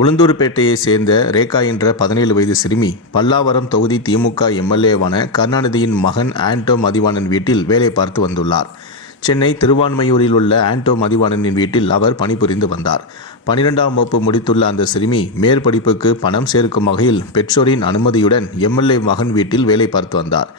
உளுந்தூர்பேட்டையை சேர்ந்த ரேகா என்ற பதினேழு வயது சிறுமி பல்லாவரம் தொகுதி திமுக எம்எல்ஏவான கருணாநிதியின் மகன் ஆண்டோ மதிவாணன் வீட்டில் வேலை பார்த்து வந்துள்ளார். சென்னை திருவான்மையூரில் உள்ள ஆண்டோ மதிவாணனின் வீட்டில் அவர் பணிபுரிந்து வந்தார். பனிரெண்டாம் வகுப்பு முடித்துள்ள அந்த சிறுமி மேற்படிப்புக்கு பணம் சேர்க்கும் வகையில் பெற்றோரின் அனுமதியுடன் எம்எல்ஏ மகன் வீட்டில் வேலை பார்த்து வந்தார்.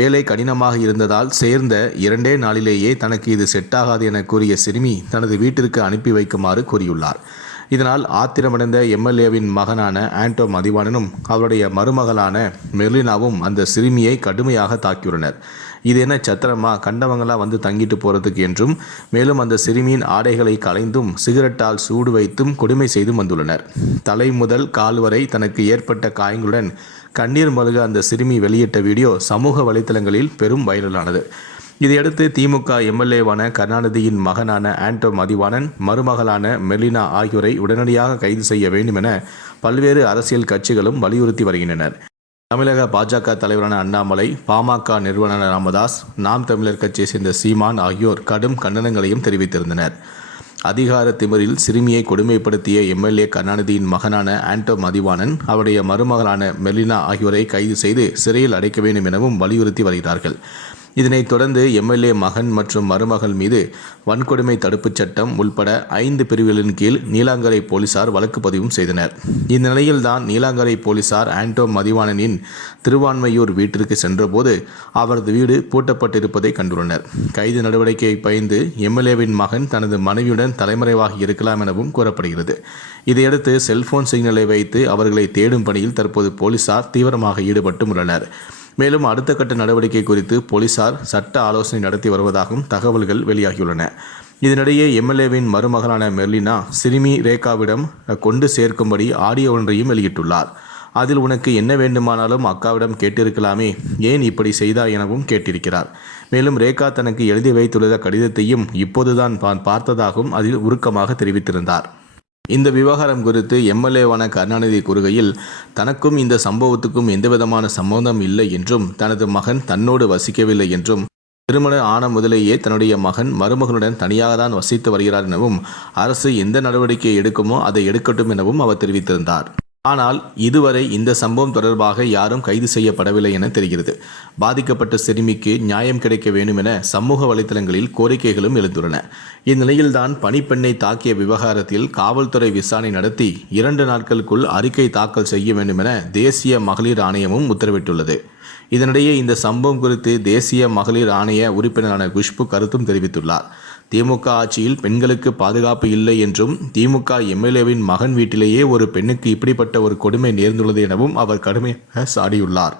வேலை கடினமாக இருந்ததால் சேர்ந்த இரண்டே நாளிலேயே தனக்கு இது செட்டாகாது என கூறிய சிறுமி தனது வீட்டிற்கு அனுப்பி வைக்குமாறு கூறியுள்ளார். இதனால் ஆத்திரமடைந்த எம்எல்ஏவின் மகனான ஆண்டோ மதிவாணனும் அவருடைய மருமகளான மெர்லினாவும் அந்த சிறுமியை கடுமையாக தாக்கியுள்ளனர். இது என்ன சத்திரமா? கண்டவங்களா வந்து தங்கிட்டு போறதுக்கு என்றும் மேலும் அந்த சிறுமியின் ஆடைகளை களைந்தும் சிகரெட்டால் சூடு வைத்தும் கொடுமை செய்தும் வந்துள்ளனர். தலை முதல் கால் வரை தனக்கு ஏற்பட்ட காயங்களுடன் கண்ணீர் மழுக அந்த சிறுமி வெளியிட்ட வீடியோ சமூக வலைத்தளங்களில் பெரும் வைரலானது. இதையடுத்து திமுக எம்எல்ஏவான கருணாநிதியின் மகனான ஆண்டோ மதிவாணன் மருமகளான மெலினா ஆகியோரை உடனடியாக கைது செய்ய வேண்டும் என பல்வேறு அரசியல் கட்சிகளும் வலியுறுத்தி வருகின்றனர். தமிழக பாஜக தலைவரான அண்ணாமலை பாமக நிறுவனர் ராமதாஸ் நாம் தமிழர் கட்சியை சேர்ந்த சீமான் ஆகியோர் கடும் கண்டனங்களையும் தெரிவித்திருந்தனர். அதிகார திமிரில் சிறுமியை கொடுமைப்படுத்திய எம்எல்ஏ கருணாநிதியின் மகனான ஆண்டோ மதிவாணன் அவருடைய மருமகளான மெலினா ஆகியோரை கைது செய்து சிறையில் அடைக்க வேண்டும் எனவும் வலியுறுத்தி வருகிறார்கள். இதனைத் தொடர்ந்து எம்எல்ஏ மகன் மற்றும் மருமகள் மீது வன்கொடுமை தடுப்புச் சட்டம் உள்பட ஐந்து பிரிவுகளின் கீழ் நீலாங்கரை போலீசார் வழக்கு பதிவும் செய்தனர். இந்நிலையில்தான் நீலாங்கரை போலீசார் ஆண்டோ மதிவாணனின் திருவான்மையூர் வீட்டிற்கு சென்றபோது அவரது வீடு பூட்டப்பட்டிருப்பதை கண்டுள்ளனர். கைது நடவடிக்கையை பயந்து எம்எல்ஏவின் மகன் தனது மனைவியுடன் தலைமறைவாகி இருக்கலாம் எனவும் கூறப்படுகிறது. இதையடுத்து செல்போன் சிக்னலை வைத்து அவர்களை தேடும் பணியில் தற்போது போலீசார் தீவிரமாக ஈடுபட்டும் உள்ளனர். மேலும் அடுத்த கட்ட நடவடிக்கை குறித்து போலீசார் சட்ட ஆலோசனை நடத்தி வருவதாகவும் தகவல்கள் வெளியாகியுள்ளன. இதனிடையே எம்எல்ஏவின் மருமகளான மெர்லினா சிறுமி ரேகாவிடம் கொண்டு சேர்க்கும்படி ஆடியோ ஒன்றையும் வெளியிட்டுள்ளார். அதில் உனக்கு என்ன வேண்டுமானாலும் அக்காவிடம் கேட்டிருக்கலாமே ஏன் இப்படி செய்தா எனவும் கேட்டிருக்கிறார். மேலும் ரேகா தனக்கு எழுதி வைத்துள்ள கடிதத்தையும் இப்போதுதான் தான் பார்த்ததாகவும் அதில் உருக்கமாக தெரிவித்திருந்தார். இந்த விவகாரம் குறித்து எம்எல்ஏவான கருணாநிதி கூறுகையில் தனக்கும் இந்த சம்பவத்துக்கும் எந்தவிதமான சம்பந்தம் இல்லை என்றும் தனது மகன் தன்னோடு வசிக்கவில்லை என்றும் திருமணம் ஆன முதலேயே தன்னுடைய மகன் மருமகனுடன் தனியாக தான் வசித்து வருகிறார் எனவும் அரசு எந்த நடவடிக்கை எடுக்குமோ அதை எடுக்கட்டும் எனவும் அவர் தெரிவித்திருந்தார். ஆனால் இதுவரை இந்த சம்பவம் தொடர்பாக யாரும் கைது செய்யப்படவில்லை என தெரிகிறது. பாதிக்கப்பட்ட சிறுமிக்கு நியாயம் கிடைக்க வேண்டும் என சமூக வலைதளங்களில் கோரிக்கைகளும் எழுந்துள்ளன. இந்நிலையில்தான் பணிப்பெண்ணை தாக்கிய விவகாரத்தில் காவல்துறை விசாரணை நடத்தி இரண்டு நாட்களுக்குள் அறிக்கை தாக்கல் செய்ய வேண்டும் என தேசிய மகளிர் ஆணையமும் உத்தரவிட்டுள்ளது. இதனிடையே இந்த சம்பவம் குறித்து தேசிய மகளிர் ஆணைய உறுப்பினரான குஷ்பு கருத்தும் தெரிவித்துள்ளார். திமுக ஆட்சியில் பெண்களுக்கு பாதுகாப்பு இல்லை என்றும் திமுக எம்எல்ஏவின் மகன் வீட்டிலேயே ஒரு பெண்ணுக்கு இப்படிப்பட்ட ஒரு கொடுமை நேர்ந்துள்ளது எனவும் அவர் கடுமையாக சாடியுள்ளார்.